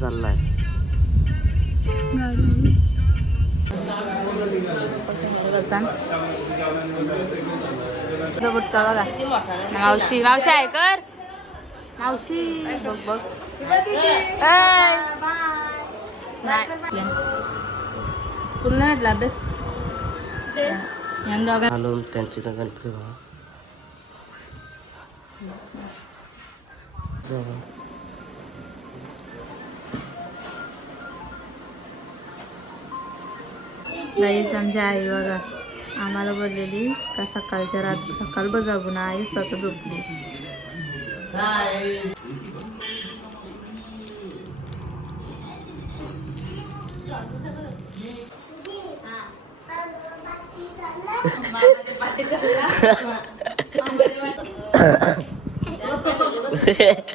चाललाय. बघा मावशी मावशी आहे कर. मावशी बघ बघ. तुला वाटला दोघां आलो त्यांची तर गणपती बाबा जाऊ. नाहीच आमची आई बघा. आम्हाला बोललेली का सकाळच्या रात सकाळ बजागून आई स्वतः झोपली.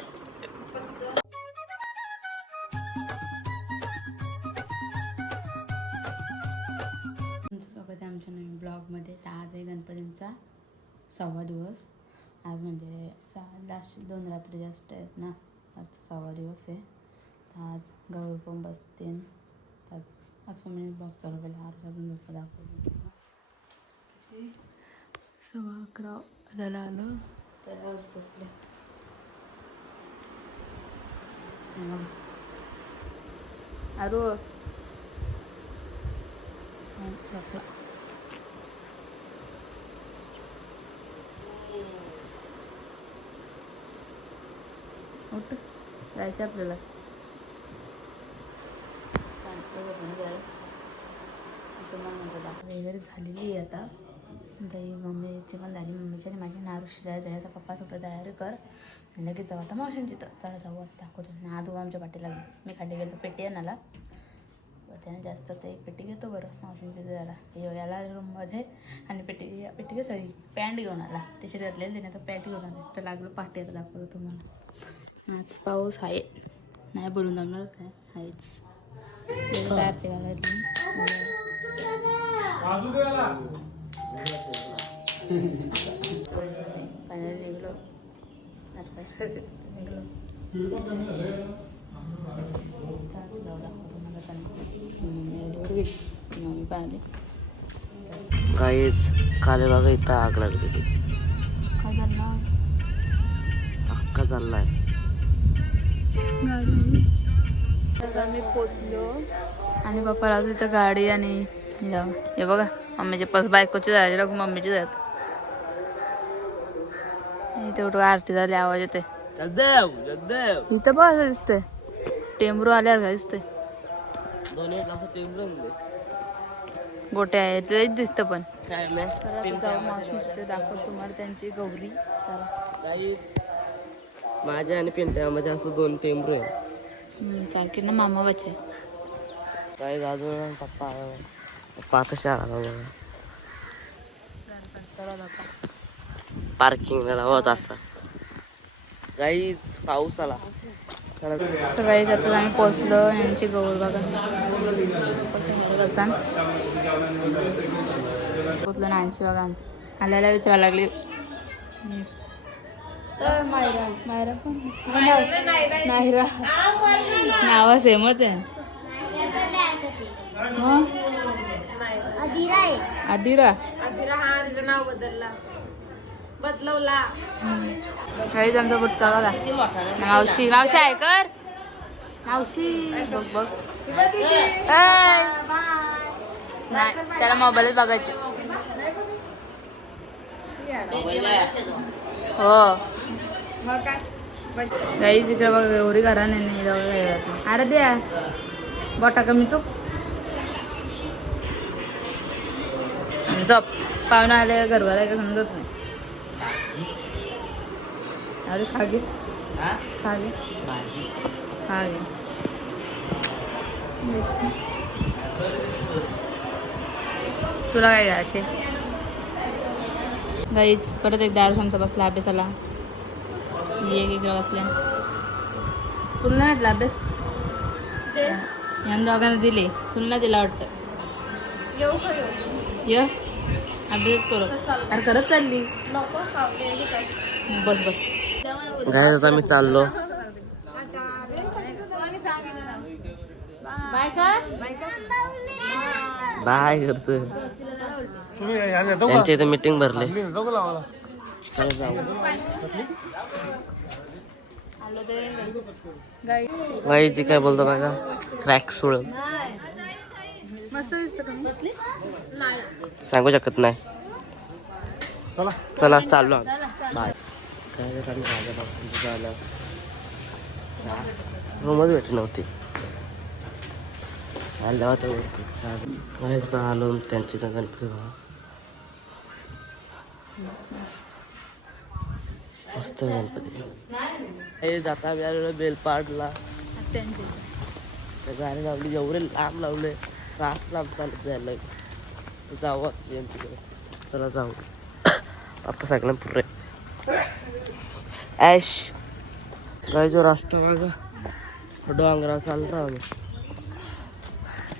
सहावा दिवस. आज म्हणजे सा लास्ट दोन रात्री जास्त आहेत ना. आज सहावा दिवस आहे. आज गौर पण बसतील आज आज पण मी ब्लॉग चालू केला. आठ वाजून झोपा दाखवली किती? सव्वा अकरा झाला आलं. तर झोपले. हे बघा. अरू झोपला. उठ. जायचं आपल्याला. वगैरे झालेली आहे आता. दही मम्मीची पण झाली मम्मीची आणि माझी. नारुशी जाय जायचा पप्पा सुद्धा तयारी कर. लगेच जाऊ आता मावशांची तर. चला जाऊ आता. दाखवतो. ना आजोबा आमच्या पाठीला लागली मी खाली गेलो पेटी आणाला त्याने जास्त ते पेटी घेतो बरं. मावशींच्या जायला ह्यो याला रूममध्ये आणि पेटी पेटी घे सॉरी पॅन्ट घेऊन आला. टी शर्ट घातलेली त्याने. आता पॅन्ट घेऊन आला. तर लागलो पाठी आता दाखवतो तुम्हाला. आज पाऊस आहे. नाही बोलून जमणारच नाही आहेच. काय फायनली निघलो. चालेल. मम्मी काहीच. काले बघा इथं आग लागलेली. काय अक्का चाललाय. आज आम्ही पोचलो. आणि पप्पा राहतो तिथं गाडी आणि हे बघा मम्मीचे पस बायकोचे जायचे लोक मम्मीचे जात इथे कुठं आरती झाली आवाज येते इथं पण असं दिसतंय. टेंबरू आल्यावर का दिसतंय? गोट्या आहे तेच दिसतं पण. काय नाही. तर आता जाऊ मावशींची दाखव तुम्हाला त्यांची गौरी. चला. माझ्या आणि पिंट्या माझ्या असं दोन टेंबरू आहे. हम्म, सारखी ना मामा बच्चे काही अजून पप्पा आला. पप्पा आता शहराला बघा. पार्किंगला लावत असा. काहीच पाऊस आला. चला. सकाळी जातात आम्ही पोचलो यांची गौर बघा. जातात पोचलो ना ऐंशी बघा. आल्याला विचारायला लागली. अ, मायरा मायरा कोण? नायरा. नावा सेमच आहे. मग आदिरा काहीच आमचा बुटका बघा. मावशी मावशी आहे कर. मावशी बघ बघ. नाही त्याला मोबाईलच बघायचे. हो. काही तिकडे बघ एवढी घरा नाही जवळ अरे द्या बोटा कमी चूक. जप. पाहुणा आले गरबाला का समजत नाही. अरे खा घे खा घे खा घे तुला काय घ्यायचे? गाईच परत एकदा आरुष आमचा बसला अभ्यासाला. एक इकडे बसल्या तुला नाही वाटला अभ्यास. यांना दोघांना दिले. तुला नाही दिला वाटतं ये. अभ्यास करू. अरे करत चालली. बस बस. काय आम्ही चाललो. बाय कर बाय करतो. त्यांच्या इथे मीटिंग भरले. का जाऊ का लावायला चला जाऊ आलो ते गाई गाईची काय बोलतो बघा. क्रॅक सोड मस्त दिसतं का बसली सांगू शकत नाही. चला. चला चाललो आम्ही. काय आम्ही झालं रूमच भेटली नव्हती. आलो त्यांची गणपती बाबा मस्त गणपती. हे जाता बेलपाडला. त्यांची त्या गाडी लावली एवढे लांब लावले रास्त लांब चालत जायला जाऊ तिकडे चला जाऊ. आता सगळ्यांना पुरे ॲश काय जो रस्ता बघा डोंगरा चालतो आम्ही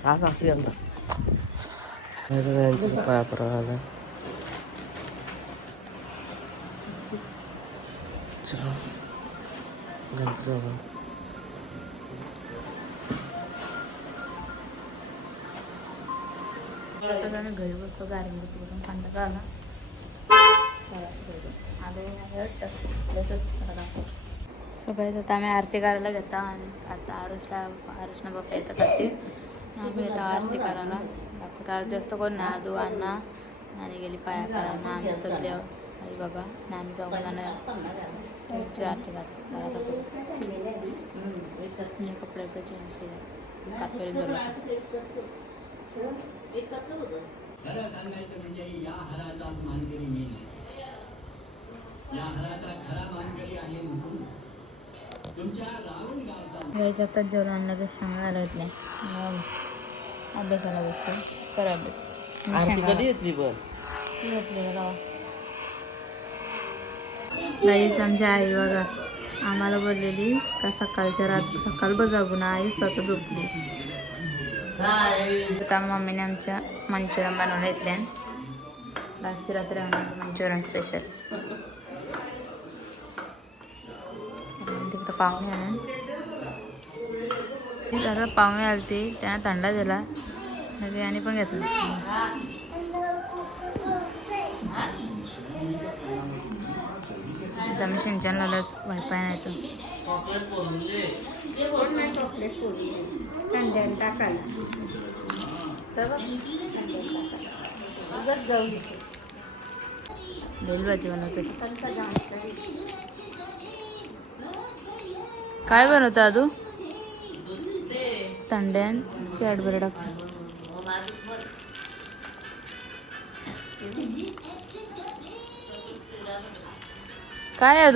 आज असं यांचं. पाया पडा चला. गणपती बाबा आम्ही घरी बसतो गाडी बसू बसून कंटाळा आला चला जायचं. आता आम्ही आरती करायला घेता आणि आता आरुषला आरुषना बाप्पा येतात आरती. आम्ही येतो आरती करायला. दाखवता जास्त कोण ना आदू अण्णा आणि गेली पाया करायला. आम्ही सगळे आई बाबा आणि आम्ही जाऊन जाणार घरात आपण. हम्म. कपडे बिपडे चेंज केले. कातरी घ्यायचं आता जेवण आणण्यापेक्षा मला येत नाही. मग अभ्यासाला बसतो. कर अभ्यास. आरती कधी येतली पण? नाहीच आमची आई बघा आम्हाला बोललेली का सकाळच्या रात सकाळ बजावून आई आता झोपली. आता मम्मीने आमच्या मंचुरियन बनवलं इथल्यान लास्ट रात्री आम्ही मंचुरियन स्पेशल तिकडं पाहुणे आणून दादा पाहुणे आले ते त्यांना थंडा दिला. आणि पण घेतला. आता आम्ही सिंचन लावलं वायफाय नाही तर. बेलभाजी बनवते. काय बनवतं आदू थंड्यान कॅडबरी टाकतो काय आहे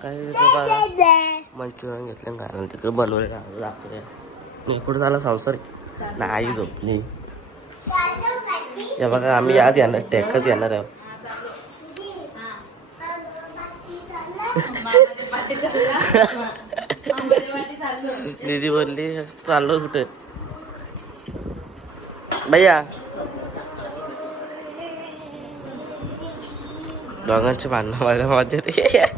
काय मंचुरियन घेतलं कारण तिकडे बनवले मी इकडं झाला संसार? नाही झोपली. या बघा आम्ही आज येणार टेकच येणार आहे दीदी बोलली चाललो कुठे भैया दोघांचे भांडणं मला मजा येते